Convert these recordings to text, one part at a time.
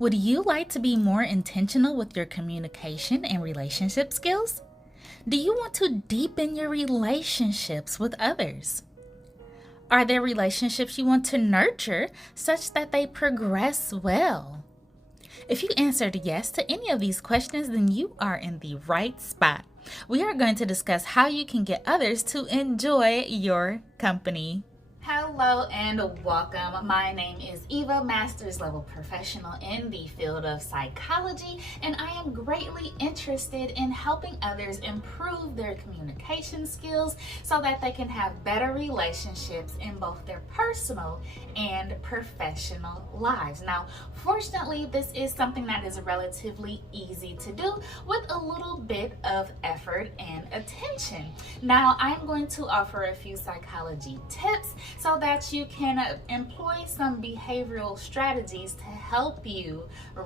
Would you like to be more intentional with your communication and relationship skills? Do you want to deepen your relationships with others? Are there relationships you want to nurture such that they progress well? If you answered yes to any of these questions, then you are in the right spot. We are going to discuss how you can get others to enjoy your company. Hello and welcome. My name is Eva, Master's Level Professional in the field of psychology, and I am greatly interested in helping others improve their communication skills so that they can have better relationships in both their personal and professional lives. Now, fortunately, this is something that is relatively easy to do with a little bit of effort and attention. Now, I'm going to offer a few psychology tips so that you can employ some behavioral strategies to help you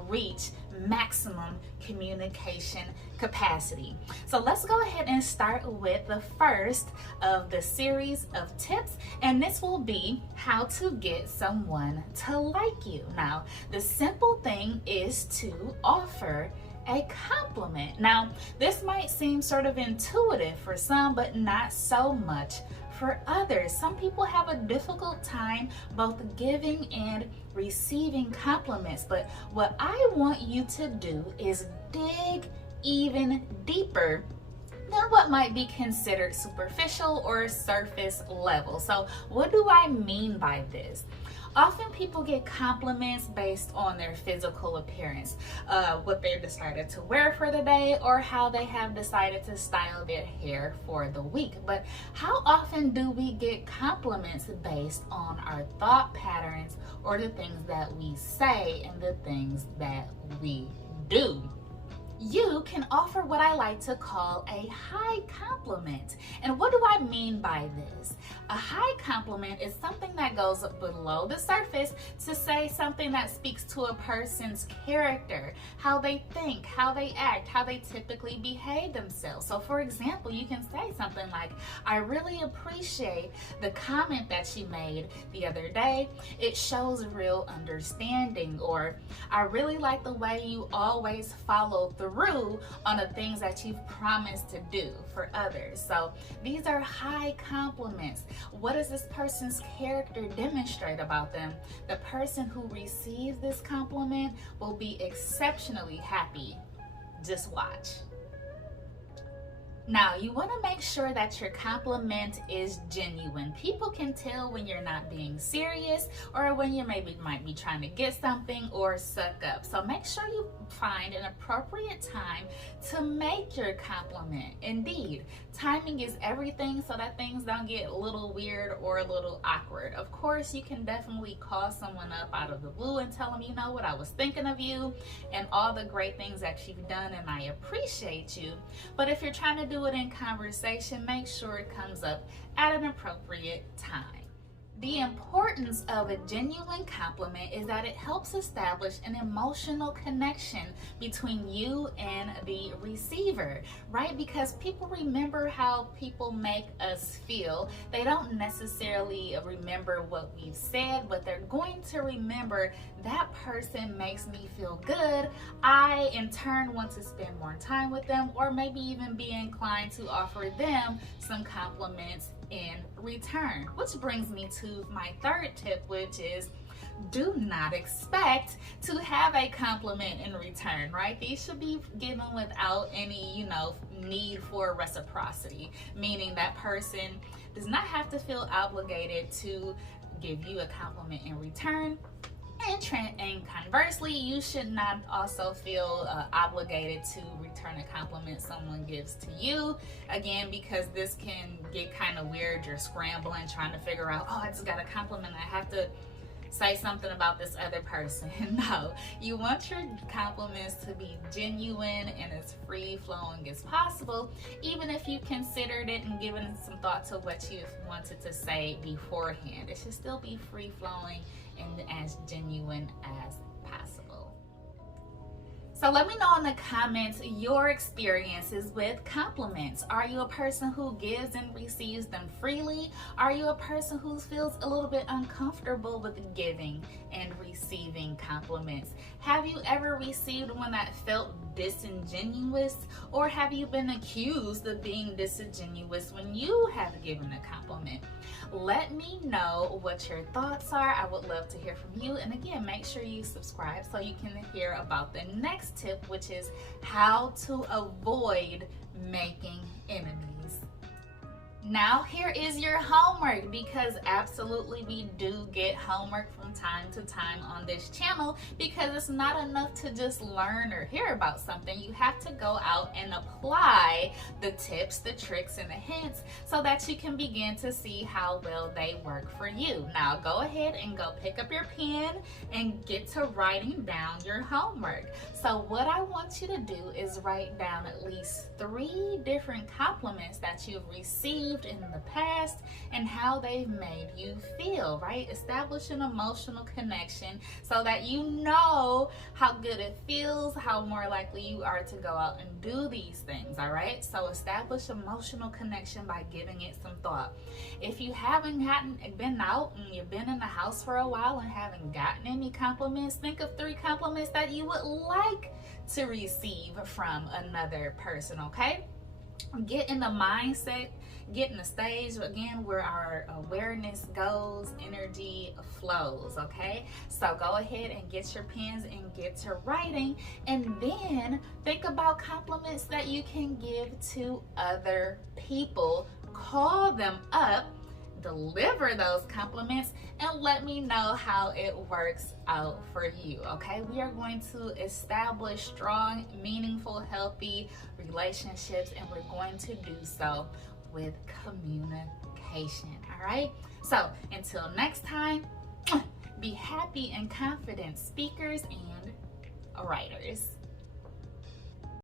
reach maximum communication capacity. So let's go ahead and start with the first of the series of tips, and this will be how to get someone to like you. Now, the simple thing is to offer a compliment. Now, this might seem sort of intuitive for some, but not so much for others. Some people have a difficult time both giving and receiving compliments, but what I want you to do is dig even deeper than what might be considered superficial or surface level. So what do I mean by this? Often people get compliments based on their physical appearance, what they've decided to wear for the day, or how they have decided to style their hair for the week. But how often do we get compliments based on our thought patterns or the things that we say and the things that we do? You can offer what I like to call a high compliment. And what do I mean by this? A high compliment is something that goes below the surface to say something that speaks to a person's character, how they think, how they act, how they typically behave themselves. So for example, you can say something like, I really appreciate the comment that you made the other day. It shows real understanding. Or I really like the way you always follow through on the things that you've promised to do for others. So these are high compliments. What does this person's character demonstrate about them? The person who receives this compliment will be exceptionally happy. Just watch. Now, you want to make sure that your compliment is genuine. People can tell when you're not being serious or when you might be trying to get something or suck up. So make sure you find an appropriate time to make your compliment. Indeed, timing is everything so that things don't get a little weird or a little awkward. Of course, you can definitely call someone up out of the blue and tell them, you know what, I was thinking of you and all the great things that you've done and I appreciate you. But if you're trying to do it in conversation, make sure it comes up at an appropriate time. The importance of a genuine compliment is that it helps establish an emotional connection between you and the receiver, right? Because people remember how people make us feel. They don't necessarily remember what we've said, but they're going to remember that person makes me feel good. I, in turn, want to spend more time with them, or maybe even be inclined to offer them some compliments in return. Which brings me to my third tip, which is do not expect to have a compliment in return, right? These should be given without any, need for reciprocity, meaning that person does not have to feel obligated to give you a compliment in return. And conversely, you should not also feel obligated to return a compliment someone gives to you. Again, because this can get kind of weird. You're scrambling, trying to figure out, oh, I just got a compliment. I have to say something about this other person. No, you want your compliments to be genuine and as free-flowing as possible, even if you considered it and given some thought to what you wanted to say beforehand. It should still be free-flowing and as genuine as possible. So let me know in the comments your experiences with compliments. Are you a person who gives and receives them freely? Are you a person who feels a little bit uncomfortable with giving and receiving compliments. Have you ever received one that felt disingenuous, or have you been accused of being disingenuous when you have given a compliment? Let me know what your thoughts are. I would love to hear from you. And again, make sure you subscribe so you can hear about the next tip, which is how to avoid making enemies. Now here is your homework, because absolutely we do get homework from time to time on this channel, because it's not enough to just learn or hear about something. You have to go out and apply the tips, the tricks, and the hints so that you can begin to see how well they work for you. Now go ahead and go pick up your pen and get to writing down your homework. So what I want you to do is write down at least 3 different compliments that you've received in the past and how they've made you feel, right? Establish an emotional connection so that you know how good it feels, how more likely you are to go out and do these things, all right? So establish emotional connection by giving it some thought. If you haven't been out and you've been in the house for a while and haven't gotten any compliments, think of 3 compliments that you would like to receive from another person, okay? Get in the mindset, get in the stage again where our awareness goes, energy flows, okay? So go ahead and get your pens and get to writing, and then think about compliments that you can give to other people. Call them up, deliver those compliments, and let me know how it works out for you, okay? We are going to establish strong, meaningful, healthy relationships, and we're going to do so with communication, all right? So until next time, be happy and confident speakers and writers.